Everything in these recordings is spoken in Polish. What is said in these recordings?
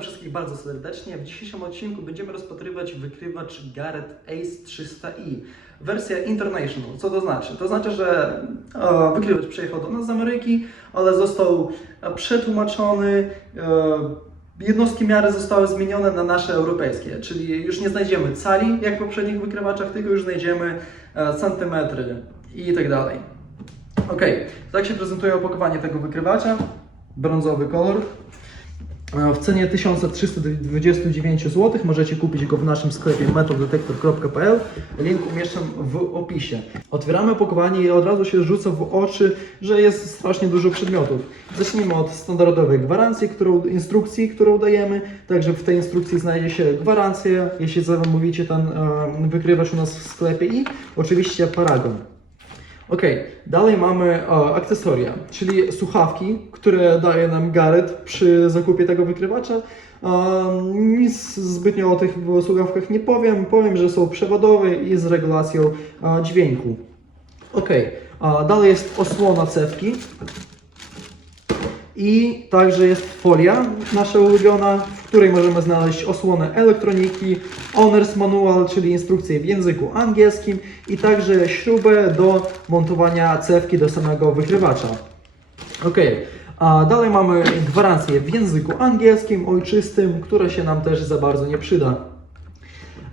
wszystkich bardzo serdecznie. W dzisiejszym odcinku będziemy rozpatrywać wykrywacz Garrett Ace 300i. Wersja International. Co to znaczy? To znaczy, że e, wykrywacz przyjechał do nas z Ameryki, ale został e, przetłumaczony. E, Jednostki miary zostały zmienione na nasze europejskie, czyli już nie znajdziemy cali jak w poprzednich wykrywaczach, tylko już znajdziemy e, centymetry i tak dalej. Ok, tak się prezentuje opakowanie tego wykrywacza. Brązowy kolor. E, W cenie 1329 zł możecie kupić go w naszym sklepie metaldetektor.pl. Link umieszczam w opisie. Otwieramy opakowanie i od razu się rzuca w oczy, że jest strasznie dużo przedmiotów. Zacznijmy od standardowej gwarancji, którą, instrukcji, którą dajemy. Także w tej instrukcji znajdzie się gwarancja, jeśli zamówicie ten e, wykrywacz u nas w sklepie i oczywiście paragon. Ok, dalej mamy e, akcesoria, czyli słuchawki, które daje nam Garrett przy zakupie tego wykrywacza. E, nic zbytnio o tych słuchawkach nie powiem. Powiem, że są przewodowe i z regulacją e, dźwięku. Ok, dalej jest osłona cewki. I także jest folia nasza ulubiona, w której możemy znaleźć osłonę elektroniki, Owner's Manual, czyli instrukcję w języku angielskim i także śrubę do montowania cewki do samego wykrywacza. Ok, a dalej mamy gwarancję w języku angielskim, ojczystym, która się nam też za bardzo nie przyda.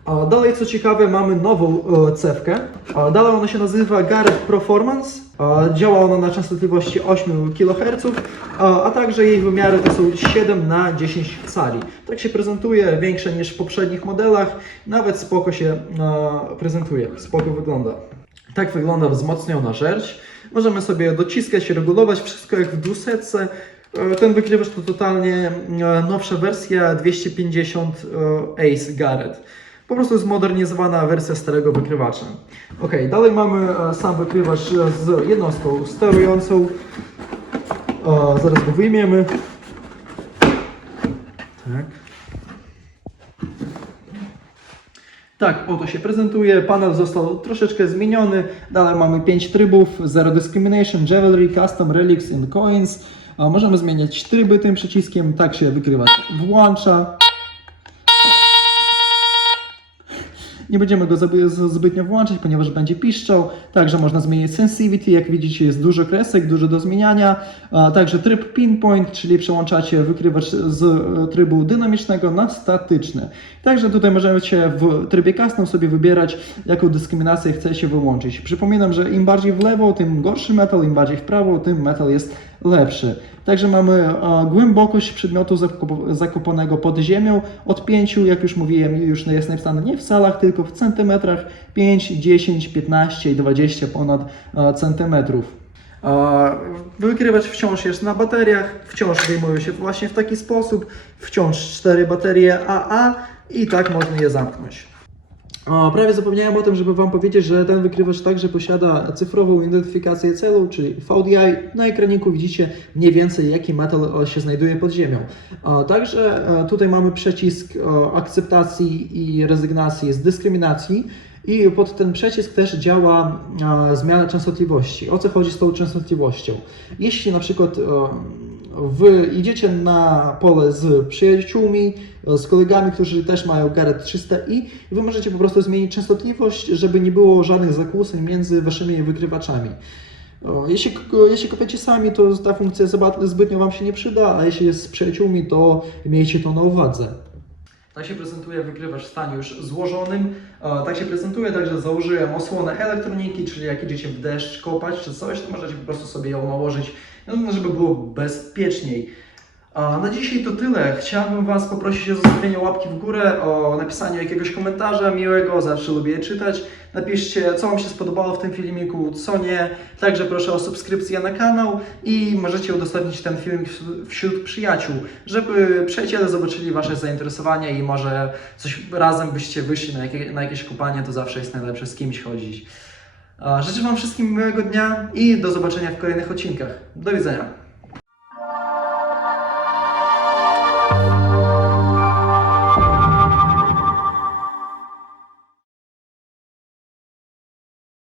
A dalej, co ciekawe, mamy nową e, cewkę. A dalej ona się nazywa Garrett Performance. A działa ona na częstotliwości 8 kHz, a, a także jej wymiary to są 7 na 10 cali. Tak się prezentuje, większe niż w poprzednich modelach. Nawet spoko się e, prezentuje, spoko wygląda. Tak wygląda wzmocniona żerć. Możemy sobie dociskać, regulować wszystko jak w dwusetce. E, Ten wykrywacz to totalnie e, nowsza wersja 250 e, Ace Garrett. Po prostu zmodernizowana wersja starego wykrywacza. Ok, dalej mamy e, sam wykrywacz z jednostką sterującą. E, zaraz go wyjmiemy. Tak. Tak, oto się prezentuje. Panel został troszeczkę zmieniony. Dalej mamy 5 trybów: Zero Discrimination, Jewelry, Custom, Relics and Coins. Możemy zmieniać tryby tym przyciskiem. Tak się wykrywacz włącza. Nie będziemy go zbytnio włączać, ponieważ będzie piszczał. Także można zmienić sensitivity. Jak widzicie, jest dużo kresek, dużo do zmieniania. Także tryb pinpoint, czyli przełączacie wykrywacz z e, trybu dynamicznego na statyczny. Także tutaj możecie w trybie custom sobie wybierać, jaką dyskryminację chcecie wyłączyć. Przypominam, że im bardziej w lewo, tym gorszy metal, im bardziej w prawo, tym metal jest lepszy. Także mamy e, głębokość przedmiotu zakop- zakopanego pod ziemią od 5, jak już mówiłem, już jest napisane nie w salach, tylko w centymetrach 5, 10, 15 i 20 ponad e, centymetrów. Wykrywacz wciąż jest na bateriach, wciąż wyjmuje się właśnie w taki sposób, wciąż 4 baterie AA i tak można je zamknąć. O, prawie zapomniałem o tym, żeby Wam powiedzieć, że ten wykrywacz także posiada cyfrową identyfikację celu, czyli VDI. Na ekraniku widzicie mniej więcej jaki metal e, się znajduje pod ziemią. O, także e, tutaj mamy przycisk e, akceptacji i rezygnacji z dyskryminacji. I pod ten przycisk też działa e, zmiana częstotliwości. O co chodzi z tą częstotliwością? Jeśli na przykład e, Wy idziecie na pole z przyjaciółmi, e, z kolegami, którzy też mają Garrett 300i i Wy możecie po prostu zmienić częstotliwość, żeby nie było żadnych zakłóceń między Waszymi wykrywaczami. Jeśli, jeśli kopiecie sami, to ta funkcja zbytnio Wam się nie przyda, a jeśli jest z przyjaciółmi, to miejcie to na uwadze. Tak się prezentuje wykrywacz w stanie już złożonym. E, Tak się prezentuje, także założyłem osłonę elektroniki, czyli jak idziecie w deszcz kopać czy coś, to możecie po prostu sobie ją nałożyć, no, żeby było bezpieczniej. A na dzisiaj to tyle. Chciałbym Was poprosić o zostawienie łapki w górę, o napisanie jakiegoś komentarza miłego, zawsze lubię czytać. Napiszcie, co Wam się spodobało w tym filmiku, co nie. Także proszę o subskrypcję na kanał i możecie udostępnić ten film wśród przyjaciół, żeby przyjaciele zobaczyli Wasze zainteresowania i może coś razem byście wyszli na, jakie, na jakieś kupanie, to zawsze jest najlepsze z kimś chodzić. Życzę Wam wszystkim miłego dnia i do zobaczenia w kolejnych odcinkach. Do widzenia.